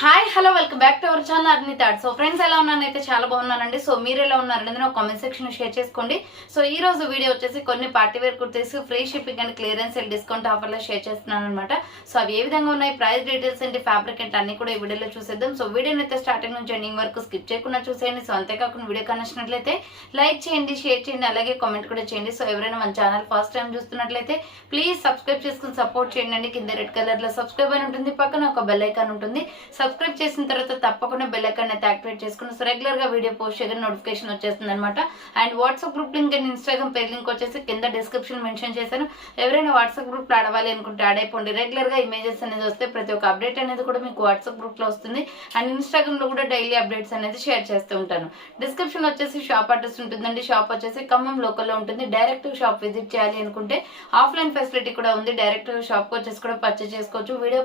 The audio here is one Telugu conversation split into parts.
Hi hello welcome back to our channel Arni thought. So friends ఎలా ఉన్నానైతే చాలా బాగున్నానండి. సో మీరు ఎలా ఉన్నారనేది నా కామెంట్ సెక్షన్ షేర్ చేసుకోండి. సో ఈ రోజు వీడియో వచ్చేసి కొన్ని party wear kurtis free shipping and clearance sale discount ఆఫర్లో షేర్ చేస్తున్నాను అనమాట. సో అవి ఏ విధంగా ఉన్నాయి, ప్రైస్ డీటెయిల్స్ ఏంటి, ఫ్యాబ్రిక్ ఏంటి అన్ని కూడా ఈ వీడియోలో చూసేద్దాం. సో వీడియోని అయితే స్టార్టింగ్ నుంచి ఎండింగ్ వరకు స్కిప్ చేయకుండా చూసేయండి. సో అంతేకాకుండా వీడియో కనచ్చినట్లయితే లైక్ చేయండి, షేర్ చేయండి, అలాగే కామెంట్ కూడా చేయండి. సో ఎవరైనా మన ఛానల్ ఫస్ట్ టైం చూస్తున్నట్లయితే ప్లీజ్ సబ్స్క్రైబ్ చేసుకుని సపోర్ట్ చేయండి. కింద రెడ్ కలర్ లో సబ్స్క్రైబ్ అని ఉంటుంది, పక్కన ఒక బెల్ ఐకాన్ ఉంటుంది. సబ్స్క్రైబ్ చేసిన తర్వాత తప్పకుండా బెల్ ఐకాన్ అయితే యాక్టివేట్ చేసుకుని సో రెగ్యులర్ గా వీడియో పోస్ట్ చేయగానే నోటిఫికేషన్ వచ్చేస్తుంది అనమాట. And WhatsApp group link and Instagram page link వచ్చేసి కింద డిస్క్రిప్షన్ మెన్షన్ చేశాను. ఎవరైనా వాట్సాప్ గ్రూప్ లో ఆడవాలి అనుకుంటే యాడ్ అయిపోండి. రెగ్యులర్ గా ఇమేజెస్ అనేది వస్తే ప్రతి ఒక్క అప్డేట్ అనేది కూడా మీకు వాట్సాప్ గ్రూప్ లో వస్తుంది. అండ్ ఇన్స్టాగ్రామ్ లో కూడా డైలీ అప్డేట్స్ అనేది షేర్ చేస్తూ ఉంటాను. డిస్క్రిప్షన్ వచ్చేసి షాప్ అడ్రస్ ఉంటుందండి. షాప్ వచ్చేసి ఖమ్మం లోకల్లో ఉంటుంది. డైరెక్ట్ షాప్ విజిట్ చేయాలి అనుకుంటే ఆఫ్లైన్ ఫెసిలిటీ కూడా ఉంది. డైరెక్ట్ షాప్ వచ్చేసి కూడా పర్చేస్ చేసుకోవచ్చు. వీడియో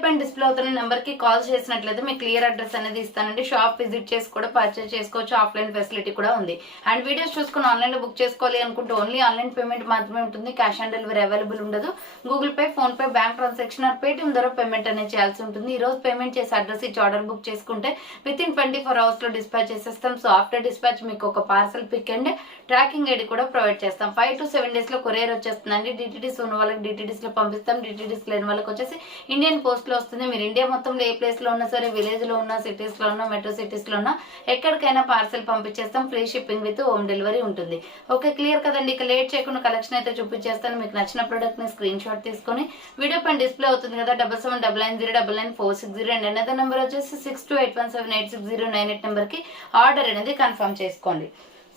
పైన డిస్ప్లే అవుతున్న నెంబర్ కి కాల్ చేసినట్లయితే మీకు క్లియర్ అడ్రస్ అనేది ఇస్తానండి. షాప్ విజిట్ చేసి కూడా పర్చేస్ చేసుకోవచ్చు. ఆఫ్లైన్ ఫెసిలిటీ కూడా ఉంది. అండ్ వీడియోస్ చూసుకుని ఆన్లైన్ లో బుక్ చేసుకోవాలి అనుకుంటే ఓన్లీ ఆన్లైన్ పేమెంట్ మాత్రమే ఉంటుంది. క్యాష్ ఆన్ డెలివరీ అవైలబుల్ ఉండదు. Google Pay, PhonePe, bank transaction or Paytm ద్వారా పేమెంట్ అనేది చేయాల్సి ఉంటుంది. ఈ రోజు పేమెంట్ చేసి అడ్రస్ ఇచ్చి ఆర్డర్ బుక్ చేసుకుంటే విత్ ఇన్ 24 hours లో డిస్పాచ్ చేసేస్తాం. సో ఆఫ్టర్ డిస్పాచ్ మీకు ఒక parcel pick and tracking ID కూడా ప్రొవైడ్ చేస్తాం. 5 to 7 days లో కొరియర్ వచ్చేస్తుందండి. డిటిడిస్ ఉన్న వాళ్ళకి డిటిడిస్ లో పంపిస్తాం. డిటిడిస్ లేని వాళ్ళకి వచ్చేసి ఇండియన్ పోస్ట్ లో వస్తుంది. మీరు ఇండియా మొత్తంలో ఏ ప్లేస్ లో ఉన్నా సరే, విలేజ్ లో ఉన్నా, సిటీస్ లో ఉన్నా, మెట్రో సిటీస్ లో ఉన్నా ఎక్కడికైనా పార్సల్ పంపించేస్తాం. Free shipping with home delivery ఉంటుంది. ఓకే, క్లియర్ కదండి. ఇక లేట్ చేయకుండా కలెక్షన్ అయితే చూపించేస్తాను. మీకు నచ్చిన ప్రోడక్ట్ ని స్క్రీన్ షాట్ తీసుకొని వీడియో పైన డిస్ప్లే అవుతుంది కదా 7799099460 అండ్ అనదర్ నెంబర్ వచ్చేసి 6281786098 నెంబర్ కి ఆర్డర్ అనేది కన్ఫర్మ్ చేసుకోండి.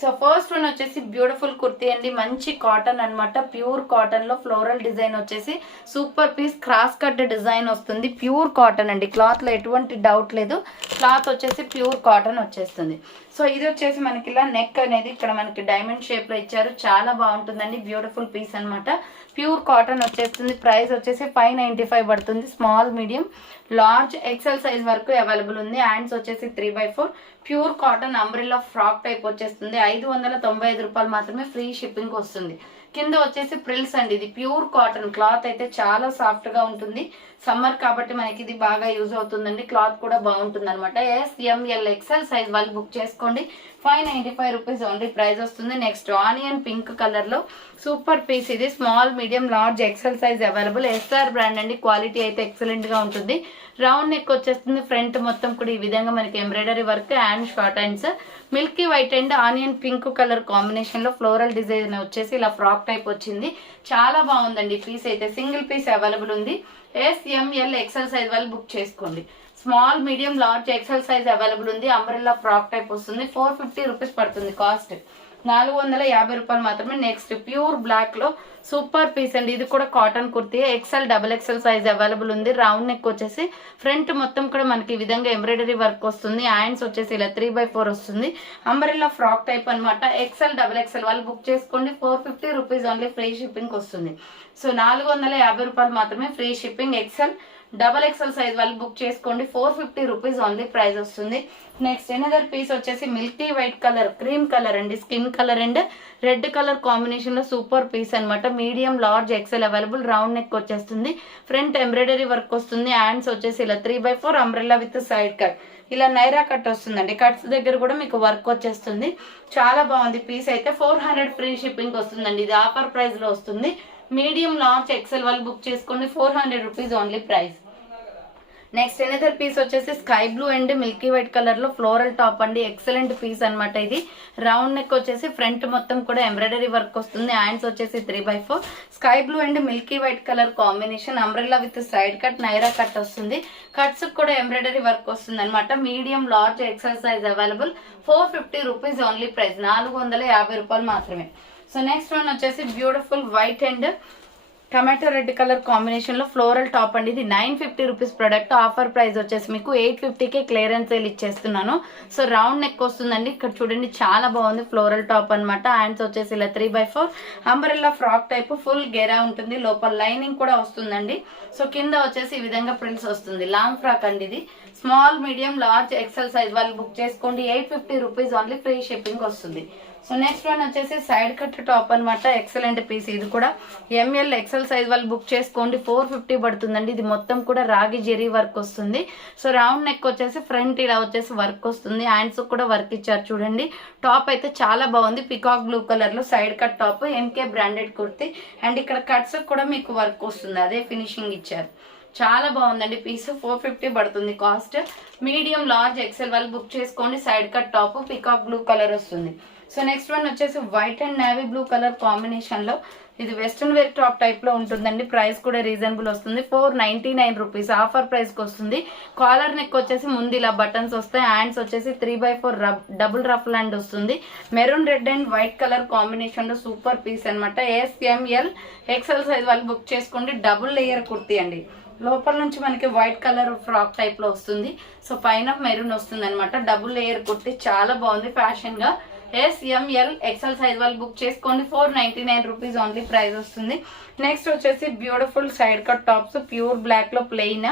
సో ఫస్ట్ వన్ వచ్చేసి బ్యూటిఫుల్ కుర్తీ అండి. మంచి కాటన్ అన్నమాట. ప్యూర్ కాటన్ లో ఫ్లోరల్ డిజైన్ వచ్చేసి super piece cross cut design వస్తుంది. ప్యూర్ కాటన్ అండి. క్లాత్ లో ఎటువంటి డౌట్ లేదు. క్లాత్ వచ్చేసి ప్యూర్ కాటన్ వచ్చేస్తుంది. సో ఇది వచ్చేసి మనకి ఇలా నెక్ అనేది ఇక్కడ మనకి డైమండ్ షేప్ లో ఇచ్చారు. చాలా బాగుంటుందండి. బ్యూటిఫుల్ పీస్ అన్నమాట. ప్యూర్ కాటన్ వచ్చేస్తుంది. ప్రైస్ వచ్చేసి 595 పడుతుంది. Small, medium, large, XL size వరకు అవైలబుల్ ఉంది. హ్యాండ్స్ వచ్చేసి 3/4 pure cotton umbrella frock type వచ్చేస్తుంది. 595 రూపాయలు మాత్రమే ఫ్రీ షిప్పింగ్ వస్తుంది. కింద వచ్చేసి ప్రిల్స్ అండి. ఇది ప్యూర్ కాటన్. క్లాత్ అయితే చాలా సాఫ్ట్ గా ఉంటుంది. సమ్మర్ కాబట్టి మనకి ఇది బాగా యూజ్ అవుతుందండి. క్లాత్ కూడా బాగుంటుంది అనమాట. SML XL సైజ్ వాళ్ళు బుక్ చేసుకోండి. 595 రూపీస్ ఓన్లీ ప్రైస్ వస్తుంది. నెక్స్ట్ ఆనియన్ పింక్ కలర్ లో సూపర్ పీస్. ఇది small, medium, large, XL size available. SR brand అండి. క్వాలిటీ అయితే ఎక్సలెంట్ గా ఉంటుంది. రౌండ్ నెక్ వచ్చేస్తుంది. ఫ్రంట్ మొత్తం కూడా ఈ విధంగా మనకి embroidery work and short hands. Milky white and onion pink colour combination లో ఫ్లోరల్ డిజైన్ వచ్చేసి ఇలా ఫ్రాక్ టైప్ వచ్చింది. చాలా బాగుందండి. పీస్ అయితే సింగిల్ పీస్ అవైలబుల్ ఉంది. SML XL సైజ్ వాళ్ళు బుక్ చేసుకోండి. Small, medium, large, XL size available ఉంది. అంబ్రెల్లా ఫ్రాక్ టైప్ వస్తుంది. 450 రూపీస్ పడుతుంది కాస్ట్. 450 రూపాయలు మాత్రమే. నెక్స్ట్ ప్యూర్ బ్లాక్ లో సూపర్ పీస్ అండి. ఇది కూడా cotton kurti. XL size available ఉంది. రౌండ్ నెక్ వచ్చేసి ఫ్రంట్ మొత్తం కూడా మనకి ఈ విధంగా ఎంబ్రాయిడరీ వర్క్ వస్తుంది. హ్యాండ్స్ వచ్చేసి ఇలా 3/4 వస్తుంది. అంబ్రెల్లా ఫ్రాక్ టైప్ అనమాట. XL వాళ్ళు బుక్ చేసుకోండి. 450 రూపీస్ ఓన్లీ ఫ్రీ షిప్పింగ్ వస్తుంది. సో 450 రూపాయలు మాత్రమే ఫ్రీ షిప్పింగ్. XL సైజ్ వాళ్ళు బుక్ చేసుకోండి. 450 రూపీస్ ఓన్లీ ప్రైస్ వస్తుంది. నెక్స్ట్ ఎనదర్ పీస్ వచ్చేసి milky white colour, cream colour అండి. Skin colour and red colour combination లో సూపర్ పీస్ అనమాట. Medium, large, XL available. Round neck వచ్చేస్తుంది. ఫ్రంట్ ఎంబ్రాయిడరీ వర్క్ వస్తుంది. హ్యాండ్స్ వచ్చేసి ఇలా 3/4 అంబ్రెల్లా విత్ సైడ్ కట్. ఇలా నైరా కట్ వస్తుందండి. కట్స్ దగ్గర కూడా మీకు వర్క్ వచ్చేస్తుంది. చాలా బాగుంది పీస్ అయితే. 400 ఫ్రీ షిప్పింగ్ వస్తుందండి. ఇది ఆఫర్ ప్రైస్ లో వస్తుంది. మీడియం, లార్జ్, ఎక్సెల్ వాళ్ళు బుక్ చేసుకోండి. 400 rupees only price. Next another piece వచ్చేసి sky blue and milky white colour లో ఫ్లోరల్ టాప్ అండి. ఎక్సలెంట్ పీస్ అనమాట. ఇది రౌండ్ నెక్ వచ్చేసి ఫ్రంట్ మొత్తం కూడా ఎంబ్రాయిడరీ వర్క్ వస్తుంది. హ్యాండ్స్ వచ్చేసి 3/4 sky blue and milky white colour combination. Umbrella with side cut, Naira cut వస్తుంది. కట్స్ కూడా ఎంబ్రాయిడరీ వర్క్ వస్తుంది అనమాట. Medium, large, XL size available. 450 rupees only price. 450 రూపాయలు మాత్రమే. సో నెక్స్ట్ వన్ వచ్చేసి beautiful white and tomato red colour combination లో ఫ్లోరల్ టాప్ అండి. ఇది 950 రూపీస్ ప్రొడక్ట్. ఆఫర్ ప్రైస్ వచ్చేసి మీకు 850కే క్లియరెన్స్ సేల్ ఇచ్చేస్తున్నాను. సో రౌండ్ నెక్ వస్తుందండి. ఇక్కడ చూడండి చాలా బాగుంది. ఫ్లోరల్ టాప్ అనమాట. హ్యాండ్స్ వచ్చేసి ఇలా 3/4 umbrella frock type. Full Gera ఉంటుంది. లోపల లైనింగ్ కూడా వస్తుందండి. సో కింద వచ్చేసి ఈ విధంగా ప్రిల్స్ వస్తుంది. లాంగ్ ఫ్రాక్ అండి ఇది. Small, medium, large, XL size వాళ్ళు బుక్ చేసుకోండి. 850 రూపీస్ ఓన్లీ ఫ్రీ షిప్పింగ్ వస్తుంది. సో నెక్స్ట్ వన్ వచ్చేసి సైడ్ కట్ టాప్ అనమాట. Excellent piece. ఇది కూడా ఎంఎల్ ఎక్సెల్ సైజ్ వాళ్ళు బుక్ చేసుకోండి. 450 పడుతుందండి. ఇది మొత్తం కూడా రాగి జెరీ వర్క్ వస్తుంది. సో రౌండ్ నెక్ వచ్చేసి ఫ్రంట్ ఇలా వచ్చేసి వర్క్ వస్తుంది. హ్యాండ్స్ కూడా వర్క్ ఇచ్చారు చూడండి. టాప్ అయితే చాలా బాగుంది. పికాక్ బ్లూ కలర్ లో side cut top, MK branded kurti. And ఇక్కడ కట్స్ కూడా మీకు వర్క్ వస్తుంది, అదే ఫినిషింగ్ ఇచ్చారు. చాలా బాగుందండి పీస్. 450 పడుతుంది కాస్ట్. మీడియం లార్జ్ ఎక్సెల్ వాళ్ళు బుక్ చేసుకోండి. Side cut top, peacock blue colour వస్తుంది. సో నెక్స్ట్ వన్ వచ్చేసి white and navy blue colour combination లో ఇది వెస్ట్రన్ వేర్ టాప్ టైప్ లో ఉంటుందండి. ప్రైస్ కూడా రీజనబుల్ వస్తుంది. 499 రూపీస్ ఆఫర్ ప్రైస్ కి వస్తుంది. కాలర్ నెక్ వచ్చేసి ముందు ఇలా బటన్స్ వస్తాయి. హ్యాండ్స్ వచ్చేసి 3/4 డబుల్ రఫ్ హ్యాండ్ వస్తుంది. Maroon red and white colour combination లో సూపర్ పీస్ అనమాట. ఎస్ఎంఎల్ ఎక్సెల్ సైజ్ వాళ్ళు బుక్ చేసుకోండి. డబుల్ లేయర్ కుర్తీ అండి. లోపల నుంచి మనకి వైట్ కలర్ ఫ్రాక్ టైప్ లో వస్తుంది. సో పైన మెరూన్ వస్తుంది అనమాట. డబుల్ లేయర్ కుర్తి చాలా బాగుంది ఫ్యాషన్ గా. ఎస్ఎంఎల్ ఎక్సెల్ సైజ్ వాళ్ళు బుక్ చేసుకోండి. 499 రూపీస్ ఓన్లీ ప్రైస్ వస్తుంది. నెక్స్ట్ వచ్చేసి beautiful side cut tops pure black లో ప్లెయిన్.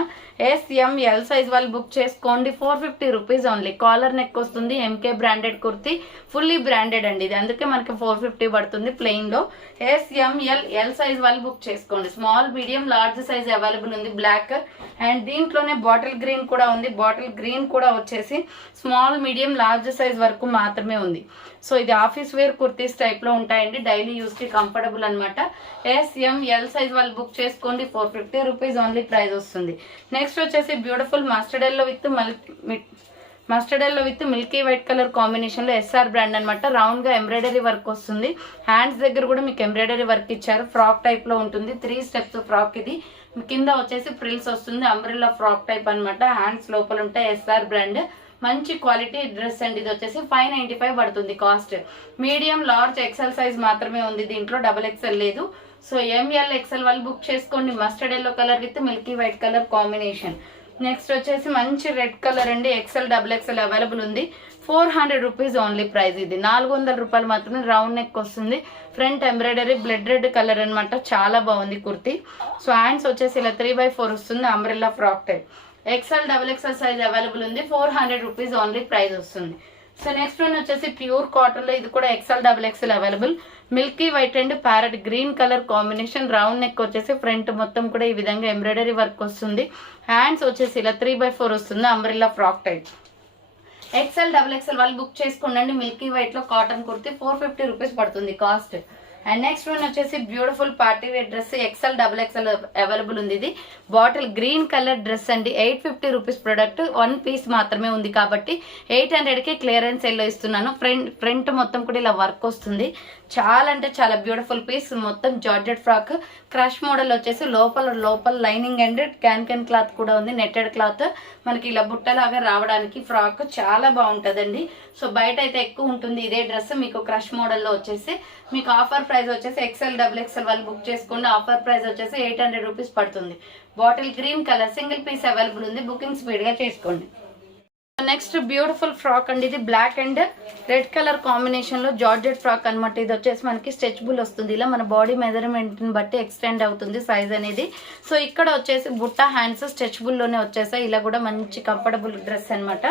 ఎస్ఎంఎల్ సైజ్ వాళ్ళు బుక్ చేసుకోండి. 450 రూపీస్ ఓన్లీ. కాలర్ నెక్ వస్తుంది. MK branded kurti, fully branded అండి ఇది, అందుకే మనకి 450 పడుతుంది ప్లెయిన్ లో. ఎల్ సైజ్ వాళ్ళు బుక్ చేసుకోండి. Small, medium, large size available ఉంది. బ్లాక్ అండ్ దీంట్లోనే బాటిల్ గ్రీన్ కూడా ఉంది. బాటిల్ గ్రీన్ కూడా వచ్చేసి స్మాల్, మీడియం, లార్జ్ సైజ్ వరకు మాత్రమే ఉంది. సో ఇది ఆఫీస్ వేర్ కుర్తీస్ టైప్ లో ఉంటాయండి. డైలీ యూస్ కి కంఫర్టబుల్ అనమాట. ఎల్ సైజ్ వాళ్ళు బుక్ చేసుకోండి. 450 రూపీస్ ఓన్లీ ప్రైస్ వస్తుంది. నెక్స్ట్ వచ్చేసి beautiful mustard yellow with milky white colour combination లో ఎస్ఆర్ బ్రాండ్ అనమాట. రౌండ్ గా ఎంబ్రాయిడరీ వర్క్ వస్తుంది. హ్యాండ్స్ దగ్గర కూడా మీకు ఎంబ్రాయిడరీ వర్క్ ఇచ్చారు. ఫ్రాక్ టైప్ లో ఉంటుంది. 3 స్టెప్స్ ఫ్రాక్ ఇది. కింద వచ్చేసి ఫ్రిల్స్ వస్తుంది. అంబ్రెల్లా ఫ్రాక్ టైప్ అనమాట. హ్యాండ్స్ లోపల ఉంటాయి. ఎస్ఆర్ బ్రాండ్, మంచి క్వాలిటీ డ్రెస్ అండి. ఇది వచ్చేసి 595 పడుతుంది cost. Medium, large, XL size మాత్రమే ఉంది దీంట్లో. డబల్ ఎక్సెల్ లేదు. సో ఎంఎల్ ఎక్సెల్ వాళ్ళు బుక్ చేసుకోండి. Mustard yellow colour with milky white colour combination. Next వచ్చేసి మంచి రెడ్ కలర్ అండి. ఎక్సెల్, డబుల్ ఎక్సెల్ అవైలబుల్ ఉంది. 400 రూపీస్ ఓన్లీ ప్రైస్. ఇది 400 రూపాయలు మాత్రమే. రౌండ్ నెక్ వస్తుంది. Front embroidery blood red colour అనమాట. చాలా బాగుంది కుర్తి. సో హ్యాండ్స్ వచ్చేసి ఇలా 3/4 వస్తుంది. Umbrella frock type. XL, double XL size available ఉంది. 400 రూపీస్ ఓన్లీ ప్రైస్ వస్తుంది. సో నెక్స్ట్ వన్ వచ్చేసి ప్యూర్ కాటన్ లో ఇది కూడా XL, double XL available. Milky white and parrot green colour combination. Round neck వచ్చేసి ఫ్రంట్ మొత్తం కూడా ఈ విధంగా ఎంబ్రాయిడరీ వర్క్ వస్తుంది. హ్యాండ్స్ వచ్చేసి ఇలా 3/4 వస్తుంది. Umbrella frock type. XL, double XL వాళ్ళు బుక్ చేసుకోండి. మిల్కీ వైట్ లో కాటన్ కుర్తి 450 రూపీస్ పడుతుంది కాస్ట్. అండ్ నెక్స్ట్ వన్ వచ్చేసి beautiful party wear dress. XL, double XL available ఉంది. ఇది బాటిల్ గ్రీన్ కలర్ డ్రెస్ అండి. 850 రూపీస్ ప్రొడక్ట్. 1 పీస్ మాత్రమే ఉంది కాబట్టి 800కి క్లియరెన్స్ సెల్లో ఇస్తున్నాను. ఫ్రంట్ మొత్తం కూడా ఇలా వర్క్ వస్తుంది. చాలా అంటే చాలా బ్యూటిఫుల్ పీస్. మొత్తం జార్జెట్ ఫ్రాక్. క్రష్ మోడల్ వచ్చేసి లోపల లైనింగ్ అండ్ క్యాన్ క్లాత్ కూడా ఉంది. Netted cloth. మనకి ఇలా బుట్టలాగా రావడానికి ఫ్రాక్ చాలా బాగుంటుందండి. సో బయట అయితే ఎక్కువ ఉంటుంది ఇదే డ్రెస్. మీకు క్రష్ మోడల్లో వచ్చేసి మీకు ఆఫర్ ప్రైస్ వచ్చేసి ఎక్సెల్, డబుల్ ఎక్సెల్ వాళ్ళు బుక్ చేసుకోండి. ఆఫర్ ప్రైస్ వచ్చేసి 800 రూపీస్ పడుతుంది. Bottle green colour single piece available ఉంది. బుకింగ్ స్పీడ్ గా చేసుకోండి. నెక్స్ట్ బ్యూటిఫుల్ ఫ్రాక్ అండి. ఇది black and red colour combination లో జార్జెట్ ఫ్రాక్ అనమాట. ఇది వచ్చేసి మనకి స్ట్రెచబుల్ వస్తుంది. ఇలా మన బాడీ మెజర్మెంట్ ని బట్టి ఎక్స్టెండ్ అవుతుంది సైజ్ అనేది. సో ఇక్కడ వచ్చేసి బుట్ట హ్యాండ్స్ స్ట్రెచబుల్ లోనే వచ్చేసాయి. ఇలా కూడా మంచి కంఫర్టబుల్ డ్రెస్ అనమాట.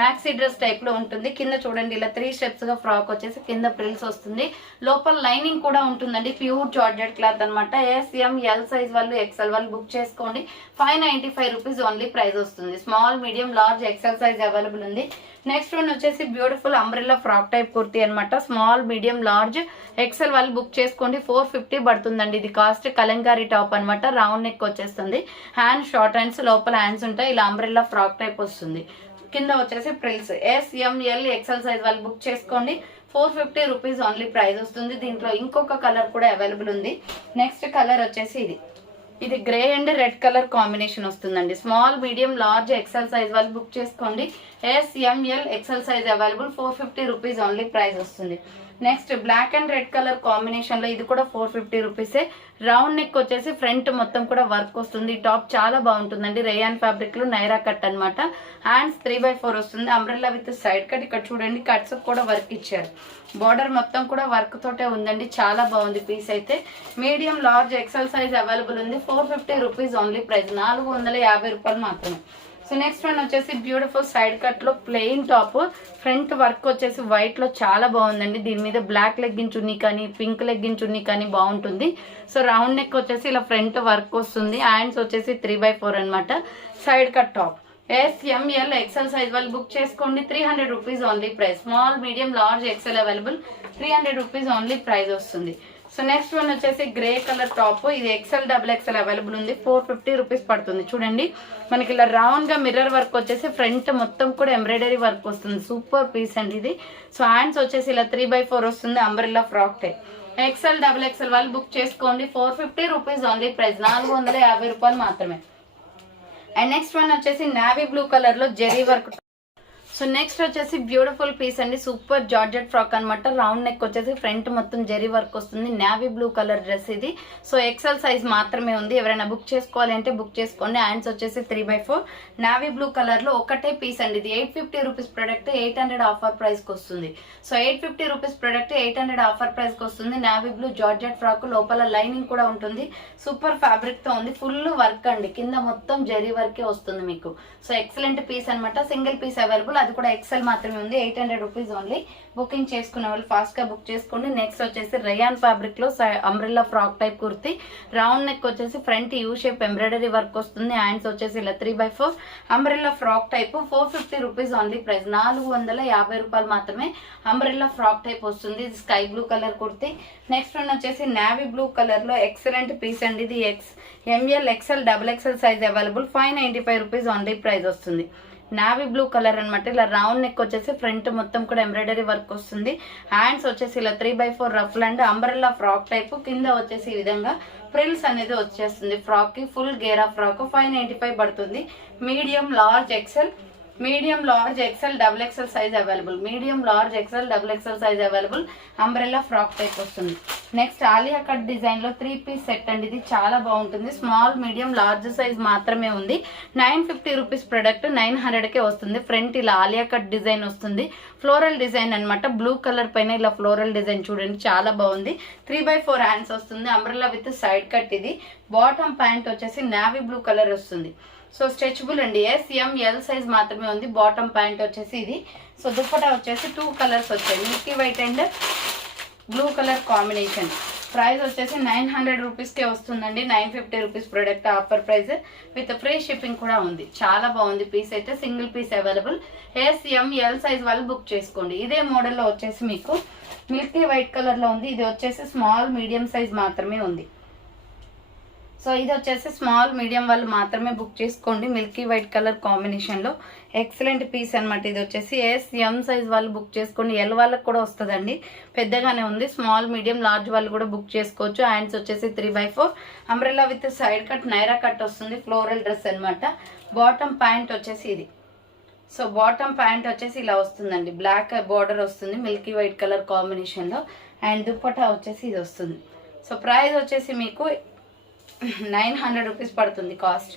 మ్యాక్సీ డ్రెస్ టైప్ లో ఉంటుంది. కింద చూడండి ఇలా 3 స్టెప్స్ గా ఫ్రాక్ వచ్చేసి కింద ప్రిల్స్ వస్తుంది. లోపల లైనింగ్ కూడా ఉంటుందండి. ప్యూర్ జార్జెట్ క్లాత్ అనమాట. ఎల్ సైజ్ వాళ్ళు, ఎక్సెల్ వాళ్ళు బుక్ చేసుకోండి. 595 రూపీస్ ఓన్లీ ప్రైస్ వస్తుంది. Small, medium, large, XL size available ఉంది. నెక్స్ట్ వన్ వచ్చేసి beautiful umbrella frock type kurti అనమాట. స్మాల్, మీడియం, లార్జ్, ఎక్సెల్ వాళ్ళు బుక్ చేసుకోండి. 450 పడుతుందండి ఇది కాస్ట్. కలంకారీ టాప్ అనమాట. రౌండ్ నెక్ వచ్చేస్తుంది. హ్యాండ్ షార్ట్ హ్యాండ్స్, లోపల హ్యాండ్స్ ఉంటాయి. ఇలా అంబ్రెల్లా ఫ్రాక్ టైప్ వస్తుంది. కింద వచ్చేసి ప్రిల్స్. ఎల్ ఎక్సెల్ సైజ్ వాళ్ళు బుక్ చేసుకోండి. 450 రూపీస్ ఓన్లీ ప్రైస్ వస్తుంది. దీంట్లో ఇంకొక కలర్ కూడా అవైలబుల్ ఉంది. నెక్స్ట్ కలర్ వచ్చేసి ఇది grey and red colour combination వస్తుందండి. Small, medium, large, XL size వాళ్ళు బుక్ చేసుకోండి. L XL size available. 450 rupees only price వస్తుంది. Next black and red colour combination లో ఇది కూడా 450 రూపీసే. రౌండ్ నెక్ వచ్చేసి ఫ్రంట్ మొత్తం కూడా వర్క్ వస్తుంది. టాప్ చాలా బాగుంటుందండి. రేయాన్ ఫ్యాబ్రిక్ లో నైరా కట్ అనమాట. హ్యాండ్స్ 3/4 వస్తుంది. Umbrella with side cut. ఇక్కడ చూడండి కట్స్ కూడా వర్క్ ఇచ్చారు. బార్డర్ మొత్తం కూడా వర్క్ తోటే ఉందండి. చాలా బాగుంది పీస్ అయితే. Medium, large, XL size available ఉంది. 450 రూపీస్ ఓన్లీ ప్రైస్. 450 రూపాయలు మాత్రమే. సో సో నెక్స్ట్ వన్ వచ్చేసి బ్యూటిఫుల్ సైడ్ కట్ లో ప్లెయిన్ టాప్, ఫ్రంట్ వర్క్ వచ్చేసి వైట్ లో చాలా బాగుందండి. దీని మీద బ్లాక్ లెగ్గిన్ చున్నీ కానీ పింక్ లెగ్గిన్ చున్నీ కానీ బాగుంటుంది. సో రౌండ్ నెక్ వచ్చేసి ఇలా ఫ్రంట్ వర్క్ వస్తుంది. హ్యాండ్స్ వచ్చేసి 3/4 అనమాట. Side cut top SML XL size వాళ్ళు బుక్ చేసుకోండి. 300 rupees only price. Small medium large XL available. 300 rupees only price వస్తుంది. సో నెక్స్ట్ వన్ వచ్చేసి గ్రే కలర్ టాప్, ఇది XL XXL అవైలబుల్ ఉంది. 450 రూపీస్ పడుతుంది. చూడండి మనకి ఇలా రౌండ్ గా మిర్రర్ వర్క్ వచ్చేసి ఫ్రంట్ మొత్తం కూడా ఎంబ్రాయిడరీ వర్క్ వస్తుంది. సూపర్ పీస్ అండి ఇది. సో హ్యాండ్స్ వచ్చేసి ఇలా 3/4 వస్తుంది. Umbrella frock type. XL XXL వాళ్ళు బుక్ చేసుకోండి. 450 రూపీస్ ఓన్లీ ప్రైస్. 450 రూపాయలు మాత్రమే. అండ్ నెక్స్ట్ వన్ వచ్చేసి నావీ బ్లూ కలర్ లో జెరీ వర్క్. సో నెక్స్ట్ వచ్చేసి బ్యూటిఫుల్ పీస్ అండి, సూపర్ జార్జెట్ ఫ్రాక్ అనమాట. రౌండ్ నెక్ వచ్చేసి ఫ్రంట్ మొత్తం జెరీ వర్క్ వస్తుంది. నావీ బ్లూ కలర్ డ్రెస్ ఇది. సో XL సైజ్ మాత్రమే ఉంది. ఎవరైనా బుక్ చేసుకోవాలి అంటే బుక్ చేసుకోండి. హ్యాండ్స్ వచ్చేసి 3/4. నావీ బ్లూ కలర్ లో ఒకటే పీస్ అండి. ఇది 850 రూపీస్ ప్రొడక్ట్ 800 ఆఫర్ ప్రైస్ కి వస్తుంది. So 850 rupees product 800 offer price కి వస్తుంది. నావీ బ్లూ జార్జెట్ ఫ్రాక్, లోపల లైనింగ్ కూడా ఉంటుంది. సూపర్ ఫ్యాబ్రిక్ తో ఉంది. ఫుల్ వర్క్ అండి, కింద మొత్తం జెరీ వర్కే వస్తుంది మీకు. సో ఎక్సలెంట్ పీస్ అనమాట. సింగిల్ పీస్ అవైలబుల్, అది కూడా XL మాత్రమే ఉంది. 800 రూపీస్ ఓన్లీ. బుకింగ్ చేసుకున్న వాళ్ళు ఫాస్ట్ గా బుక్ చేసుకోండి. నెక్స్ట్ వచ్చేసి రేయాన్ ఫ్యాబ్రిక్ లో umbrella frock type kurti. Round neck వచ్చేసి front U shape embroidery work వస్తుంది. హ్యాండ్స్ వచ్చేసి ఇలా 3/4. Umbrella frock type 450 rupees only price. 450 రూపాయలు మాత్రమే. అంబ్రెల్లా ఫ్రాక్ టైప్ వస్తుంది. ఇది sky blue colour kurti. Next one వచ్చేసి నావీ బ్లూ కలర్ లో ఎక్సలెంట్ పీస్ అండి. ఇది ML XL XXL size available. 595 rupees only price వస్తుంది. నావీ బ్లూ కలర్ అనమాట. ఇలా రౌండ్ నెక్ వచ్చేసి ఫ్రంట్ మొత్తం కూడా ఎంబ్రాయిడరీ వర్క్ వస్తుంది. హ్యాండ్స్ వచ్చేసి ఇలా 3/4 rough and umbrella frock type. కింద వచ్చేసి ఈ విధంగా ఫ్రిల్స్ అనేది వచ్చేస్తుంది. ఫ్రాక్ కి ఫుల్ గేరా ఫ్రాక్ 595 పడుతుంది. Medium large XL XXL size available. Medium large XL XXL size available. Umbrella frock type వస్తుంది. నెక్స్ట్ ఆలియా కట్ డిజైన్ లో 3 పీస్ సెట్ అండి. ఇది చాలా బాగుంటుంది. స్మాల్ మీడియం లార్జ్ సైజ్ మాత్రమే ఉంది. 950 రూపీస్ ప్రొడక్ట్ 900 కే వస్తుంది. ఫ్రంట్ ఇలా ఆలియా కట్ డిజైన్ వస్తుంది. ఫ్లోరల్ డిజైన్ అనమాట. బ్లూ కలర్ పైన ఇలా ఫ్లోరల్ డిజైన్ చూడండి, చాలా బాగుంది. 3/4 హ్యాండ్స్ వస్తుంది. Umbrella with side cut. ఇది బాటమ్ ప్యాంట్ వచ్చేసి నావీ బ్లూ కలర్ వస్తుంది. సో స్ట్రెచబుల్ అండి. SML సైజ్ మాత్రమే ఉంది. బాటమ్ ప్యాంట్ వచ్చేసి ఇది. సో దుప్పటా వచ్చేసి 2 కలర్స్ వచ్చాయి, milky white and blue colour combination. Price వచ్చేసి 900 రూపీస్కే వస్తుందండి. 950 rupees product offer price with free shipping కూడా ఉంది. చాలా బాగుంది పీస్ అయితే. Single piece available. SML size వాళ్ళు బుక్ చేసుకోండి. ఇదే మోడల్లో వచ్చేసి మీకు మిల్కీ వైట్ కలర్ లో ఉంది. ఇది వచ్చేసి స్మాల్ మీడియం సైజ్ మాత్రమే ఉంది. సో ఇది వచ్చేసి స్మాల్ మీడియం వాళ్ళు మాత్రమే బుక్ చేసుకోండి. మిల్కీ వైట్ కలర్ కాంబినేషన్ లో ఎక్సలెంట్ పీస్ అనమాట. ఇది వచ్చేసి SM సైజ్ వాళ్ళు బుక్ చేసుకోండి. L వాళ్ళకి కూడా వస్తుందండి, పెద్దగానే ఉంది. స్మాల్ మీడియం లార్జ్ వాళ్ళు కూడా బుక్ చేసుకోవచ్చు. హ్యాండ్స్ వచ్చేసి 3/4. Umbrella with side cut Naira cut వస్తుంది. ఫ్లోరల్ డ్రెస్ అనమాట. బాటమ్ ప్యాంట్ వచ్చేసి ఇది. సో బాటమ్ ప్యాంట్ వచ్చేసి ఇలా వస్తుందండి. బ్లాక్ బార్డర్ వస్తుంది మిల్కీ వైట్ కలర్ కాంబినేషన్ లో. అండ్ దుప్పటా వచ్చేసి ఇది వస్తుంది. సో ప్రైస్ వచ్చేసి మీకు 900 రూపీస్ పడుతుంది కాస్ట్.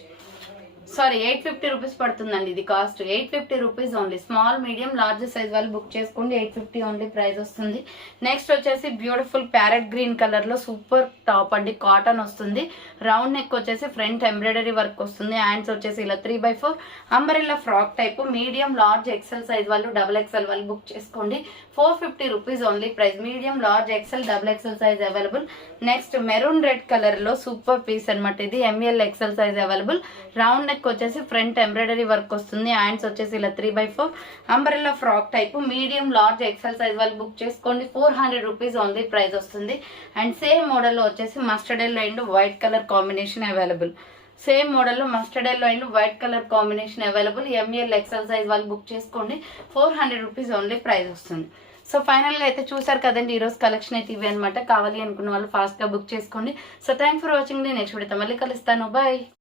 సారీ 850 రూపీస్ పడుతుందండి ఇది cost. 850 rupees only. Small medium large size వాళ్ళు బుక్ చేసుకోండి. 850 ఓన్లీ ప్రైస్ వస్తుంది. నెక్స్ట్ వచ్చేసి బ్యూటిఫుల్ ప్యారెట్ గ్రీన్ కలర్ లో సూపర్ టాప్ అండి. కాటన్ వస్తుంది. రౌండ్ నెక్ వచ్చేసి ఫ్రంట్ ఎంబ్రాయిడరీ వర్క్ వస్తుంది. హ్యాండ్స్ వచ్చేసి ఇలా 3/4. Umbrella frock type. Medium large XL size వాళ్ళు XXL వాళ్ళు బుక్ చేసుకోండి. 450 rupees only price. Medium large XL XXL size available. Next maroon red colour లో సూపర్ పీస్ అనమాట. ఇది ML XL size available. Round neck వచ్చేసి ఫ్రంట్ ఎంబ్రాయిడరీ వర్క్ వస్తుంది. హ్యాండ్స్ వచ్చేసి ఇలా 3/4. Umbrella frock type. Medium large XL size వాళ్ళు బుక్ చేసుకోండి. 400 రూపీస్ ఓన్లీ ప్రైస్ వస్తుంది. అండ్ సేమ్ మోడల్ లో వచ్చేసి mustard yellow and white colour combination available. Same model లో mustard yellow and white colour combination available. ML XL size వాళ్ళు బుక్ చేసుకోండి. 400 రూపీస్ ఓన్లీ ప్రైస్ వస్తుంది. సో ఫైనల్ గా అయితే చూసారు కదండి, ఈ రోజు కలెక్షన్ అయితే ఇవి అనమాట. కావాలి అనుకున్న వాళ్ళు ఫాస్ట్ గా బుక్ చేసుకోండి. So thanks for watching. Next వీడియోతో మళ్ళీ కలుస్తాను. బాయ్.